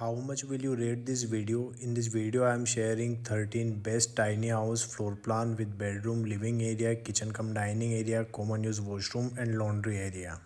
How much will you rate this video? In this video I am sharing 13 best tiny house floor plan with bedroom, living area, kitchen cum dining area, common use washroom and laundry area.